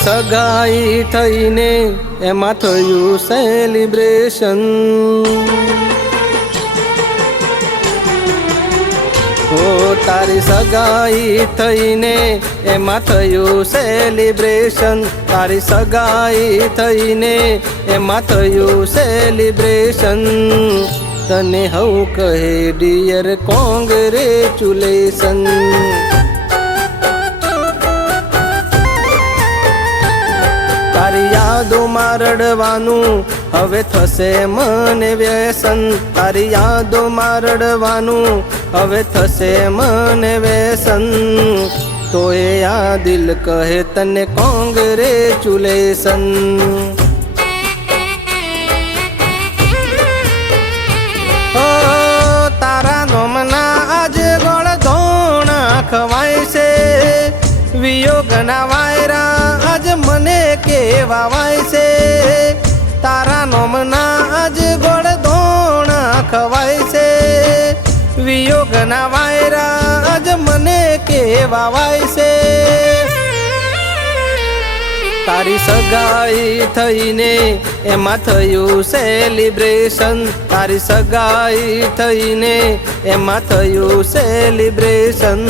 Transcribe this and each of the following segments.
સગાઈ થઈને એમાં થયું સેલિબ્રેશન ઓ, તારી સગાઈ થઈને એમાં થયું સેલિબ્રેશન તારી સગાઈ થઈને એમાં થયું સેલિબ્રેશન તને હવ કહે ડિયર કોંગ્રેચ્યુલેશન યાદોમાં રડવાનું. હવે થશે મને વ્યસન. તારી યાદોમાં રડવાનું. હવે થશે મને વ્યસન. તો એ આ દિલ કહે તને કોંગ્રેચ્યુલેશન ઓ વિયોગના વાયરા. આજ મને કેવા વાય છે? તારા નોમના આજ ગોળ ધોણા ખવાય છે. વિયોગના વાયરા, આજ મને કેવા વાય છે? તારી સગાઈ થઈને એમાં થયું સેલિબ્રેશન તારી સગાઈ થઈને એમાં થયું સેલિબ્રેશન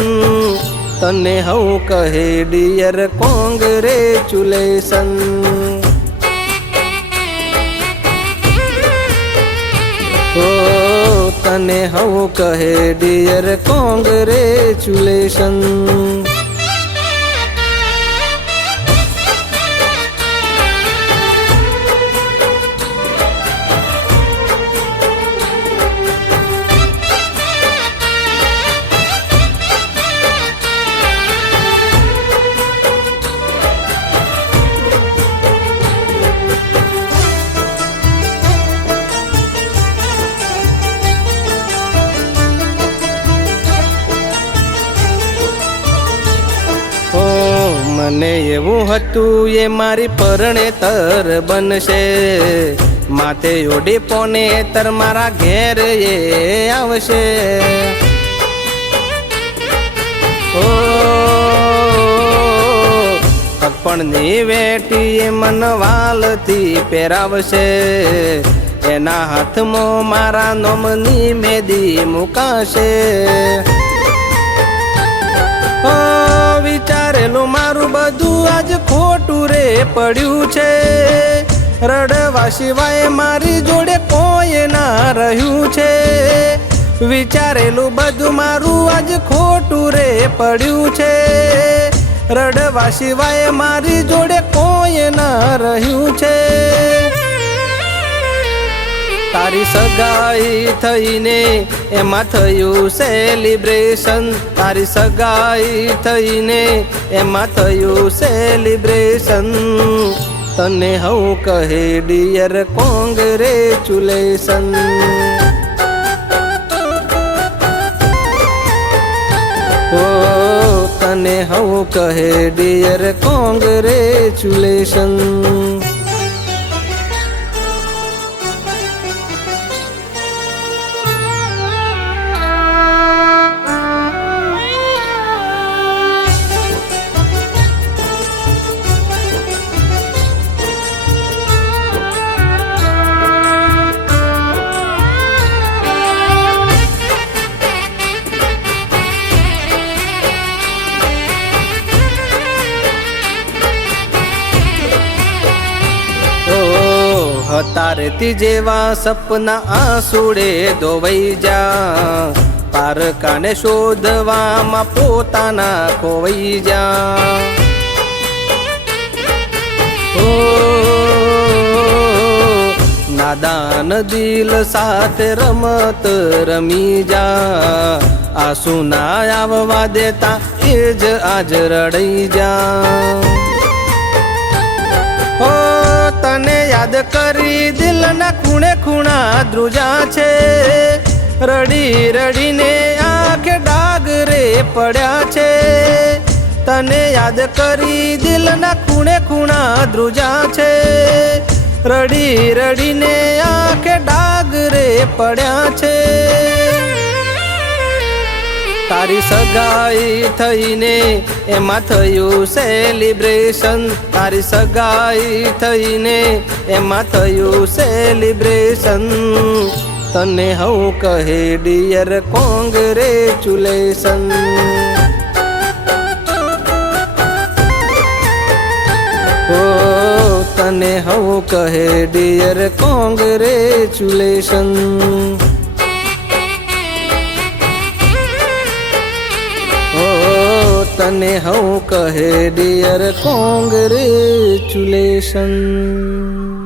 તને હું કહે ડિયર કોંગ્રેચ્યુલેશન તને હું કહે ડિયર કોંગ્રેચ્યુલેશન મને એવું હતું, એ મારી પરણેતર બનશે. માથે ઓડી પોને તર મારા ઘેર એ આવશે. ઓ અપણની વેટી મન વાલથી પહેરાવશે. એના હાથમાં મારા નોમની મેદી મુકાશે. આજ ખોટું રે પડ્યું છે. રડવા સિવાય મારી જોડે કોઈ ના રહ્યું છે. વિચારેલું બધું મારું આજ ખોટું રે પડ્યું છે. રડવા સિવાય મારી જોડે કોઈ ના રહ્યું છે. તારી સગાઈ થઈને એમાં થયું સેલિબ્રેશન તારી સગાઈ થઈને એમાં થયું સેલિબ્રેશન તને હું કહે ડિયર કોંગ્રેચ્યુલેશન તને હું કહે ડિયર કોંગ્રેચ્યુલેશન હતા રેતી જેવા સપના આંસુડે ધોવાઈ જા. પારકાને શોધવામાં પોતાના ખોવાઈ જા. નાદાન દિલ સાથે રમત રમી જા. આંસુ ના આવવા દેતા એ જ આજ રડઈ જા. કરી દિલના ખૂણે ખૂણા ધ્રુજા છે. રડી રડીને આંખે ડાગ રે પડ્યા છે. તને યાદ કરી દિલના ખૂણે ખૂણા ધ્રુજા છે. રડી રડીને આંખે ડાગ રે પડ્યા છે. તારી સગાઈ થઈને એમાં થયું સેલિબ્રેશન તારી સગાઈ થઈને એમાં થયું સેલિબ્રેશન તને હું કહે ડિયર કોંગ્રેચ્યુલેશન તને હું કહે ડિયર કોંગ્રેચ્યુલેશન તને હું કહે ડિયર કોંગ્રેચ્યુલેશન.